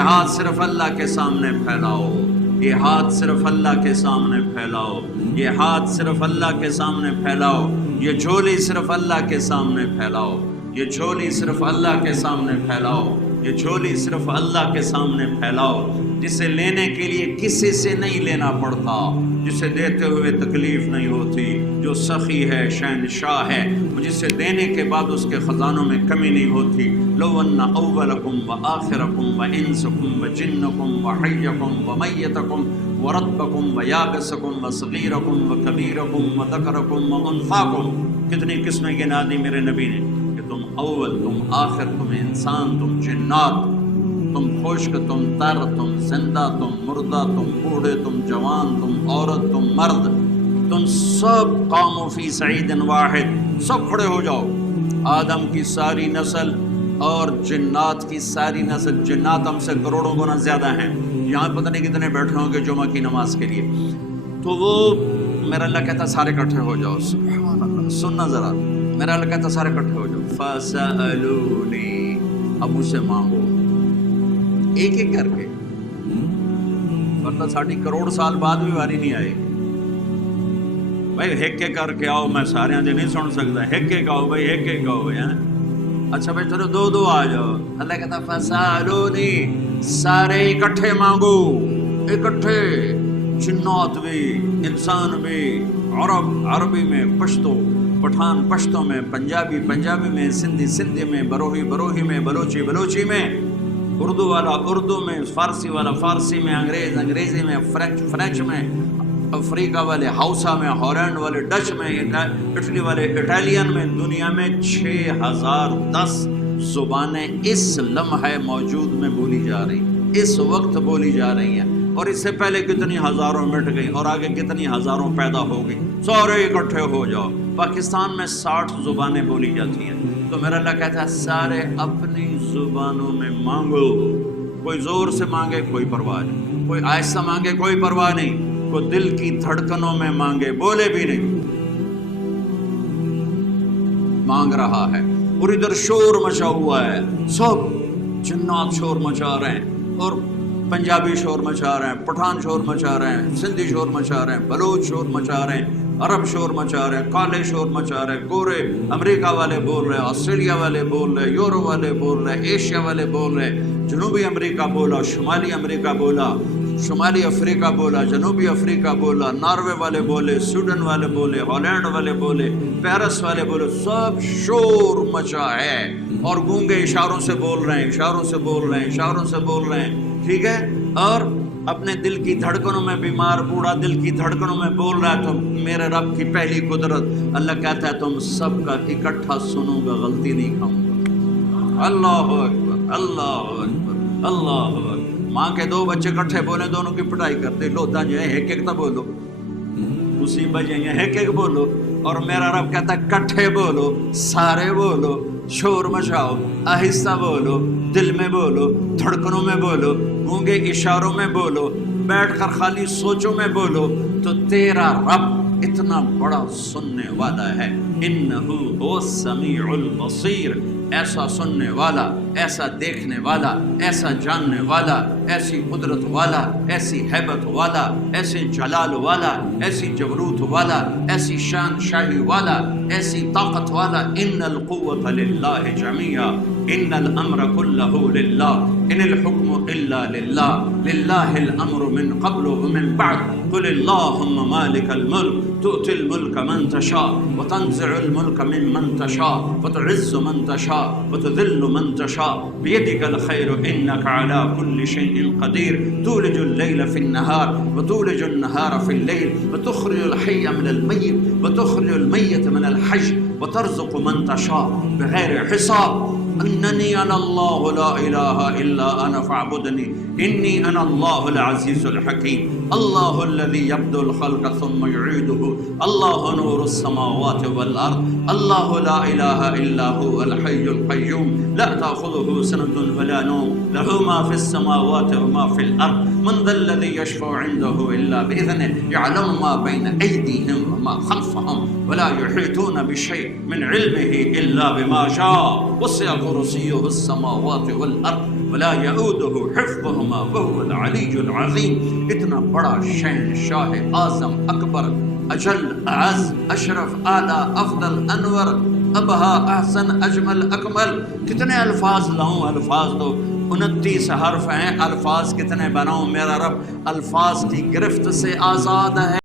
یہ ہاتھ صرف اللہ کے سامنے پھیلاؤ، یہ ہاتھ صرف اللہ کے سامنے پھیلاؤ، یہ ہاتھ صرف اللہ کے سامنے پھیلاؤ، یہ جھولی صرف اللہ کے سامنے پھیلاؤ، یہ جھولی صرف اللہ کے سامنے پھیلاؤ، یہ جھولی صرف اللہ کے سامنے پھیلاؤ، جسے لینے کے لیے کسی سے نہیں لینا پڑتا، جسے دیتے ہوئے تکلیف نہیں ہوتی، جو سخی ہے، شہنشاہ ہے، جسے دینے کے بعد اس کے خزانوں میں کمی نہیں ہوتی۔ لو ان اولکم وآخرکم وانسکم وجنکم وحیکم ومیتکم ورتبکم ویابسکم وصغیرکم وکبیرکم وذکرکم وانثاکم، کتنی قسمیں گنا دی میرے نبی نے کہ تم اول، تم آخر، تم انسان، تم جنات، تم خشک، تم تر، تم زندہ، تم مردہ، تم بوڑھے، تم جوان، تم عورت، تم مرد، تم سب قوموا فی صعید واحد، سب کھڑے ہو جاؤ۔ آدم کی ساری نسل اور جنات کی ساری نسل، جنات ہم سے کروڑوں گنا زیادہ ہیں، یہاں پتہ نہیں کتنے بیٹھے ہوں گے جمعہ کی نماز کے لیے، تو وہ میرا اللہ کہتا سارے اکٹھے ہو جاؤ۔ سبحان اللہ، سننا ذرا، میرا اللہ کہتا سارے اکٹھے ہو جاؤ۔ فَسَأَلُونِي، اب مجھ سے مانگو، ایک ایک کر کے، ورنہ ساڑھی کروڑ سال بعد بھی واری نہیں آئے گی۔ بھائی ہیک کر کے آؤ، میں سارے آج نہیں سن سکتا، ہیک آؤ بھائی، ہیک آؤ بھائی، اچھا بھائی چلو دو دو آ جاؤ۔ اللہ کہتا فَسَأَلُونِي، سارے اکٹھے مانگو، اکٹھے، جنات بھی، انسان بھی، عرب عربی میں، پشتو پٹھان پشتوں میں، پنجابی پنجابی میں، سندھی سندھی میں، بروہی بروہی میں، بلوچی بلوچی میں، اردو والا اردو میں، فارسی والا فارسی میں، انگریز انگریزی میں، فرینچ فرینچ میں، افریقہ والے ہاؤسا میں، ہالینڈ والے ڈچ میں، اٹلی والے اٹالین میں، دنیا میں 6010 زبانیں اس لمحہ موجود میں بولی جا رہی ہیں، اس وقت بولی جا رہی ہیں، اور اس سے پہلے کتنی ہزاروں مٹ گئی اور آگے کتنی ہزاروں پیدا ہو گئی۔ سارے اکٹھے ہو جاؤ۔ پاکستان میں 60 زبانیں بولی جاتی ہیں، تو میرا اللہ کہتا ہے سارے اپنی زبانوں میں مانگو، کوئی زور سے مانگے کوئی پرواہ نہیں، کوئی آہستہ مانگے کوئی پرواہ نہیں، کوئی دل کی دھڑکنوں میں مانگے، بولے بھی نہیں، مانگ رہا ہے۔ اور ادھر شور مچا ہوا ہے، سب جنات شور مچا رہے ہیں، اور پنجابی شور مچا رہے ہیں، پٹھان شور مچا رہے ہیں، سندھی شور مچا رہے ہیں، بلوچ شور مچا رہے ہیں، عرب شور مچا رہے ہیں، کالے شور مچا رہے ہیں، گورے امریکہ والے بول رہے ہیں، آسٹریلیا والے بول رہے ہیں، یورپ والے بول رہے ہیں، ایشیا والے بول رہے ہیں، جنوبی امریکہ بولا، شمالی امریکہ بولا، شمالی افریقہ بولا، جنوبی افریقہ بولا، ناروے والے بولے، سوڈن والے بولے، ہالینڈ والے بولے، پیرس والے بولے، سب شور مچا ہے، اور گونگے اشاروں سے بول رہے ہیں، اشاروں سے بول رہے ہیں، اشاروں سے بول رہے ہیں، ٹھیک ہے، اور اپنے دل کی دھڑکنوں میں بیمار بوڑھا دل کی دھڑکنوں میں بول رہا ہے، تو میرے رب کی پہلی قدرت اللہ کہتا ہے تم سب کا اکٹھا سنوں گا، غلطی نہیں کھاؤں گا۔ اللہ اکبر، اللہ اکبر، اللہ اکبر۔ ماں کے دو بچے اکٹھے بولے، دونوں کی پٹائی کرتے، لو جو ہے ایک ایک تو بولو، مصیبت جو ہے ایک ایک بولو، اور میرا رب کہتا ہے اکٹھے بولو، سارے بولو، شور مچاؤ، آہستہ بولو، دل میں بولو، دھڑکنوں میں بولو، گونگے اشاروں میں بولو، بیٹھ کر خالی سوچوں میں بولو، تو تیرا رب اتنا بڑا سننے والا ہے۔ انہو هو السمیع البصیر، ایسا سننے والا، ایسا دیکھنے والا، ایسا جاننے والا، ایسی قدرت والا، ایسی ہیبت والا، ایسے جلال والا، ایسی جبروت والا، ایسی شان شاہی والا، ایسی طاقت والا۔ ان القوۃ للہ جمیعا، ان الامر کلہ للہ، ان الحکم الا للہ، للہ الامر من قبل ومن بعد، قل اللہم مالک الملک تؤتی الملک من تشاء وتنزع الملک ممن تشاء وتعز من تشاء وتذل من تشاء بيدك الخير إنك على كل شيء قدير، تولج الليل في النهار وتولج النهار في الليل، وتخرج الحي من الميت وتخرج الميت من الحي، وترزق من تشاء بغير حساب۔ انني انا الله لا اله الا انا فاعبدني اني انا الله العزيز الحكيم، الله الذي يبدأ الخلق ثم يعيده، الله نور السماوات والارض، الله لا اله الا هو الحي القيوم، لا تاخذه سنة ولا نوم، له ما في السماوات وما في الارض، من ذا الذي يشفع عنده الا باذنه، يعلم ما بين ايديهم وما خلفهم ولا يحيطون بشيء من علمه إلا بما شاء وسع كرسيه السماوات والأرض ولا يؤوده حفظهما وهو العلي العظيم. اتنا بڑا شہنشاہ اعظم اکبر اجل اعز اشرف اعلیٰ افضل انور ابہا احسن اجمل اکمل. کتنے الفاظ لاؤں؟ الفاظ تو 29 حرف ہیں. الفاظ کتنے بناؤں؟ میرا رب الفاظ کی گرفت سے آزاد ہے.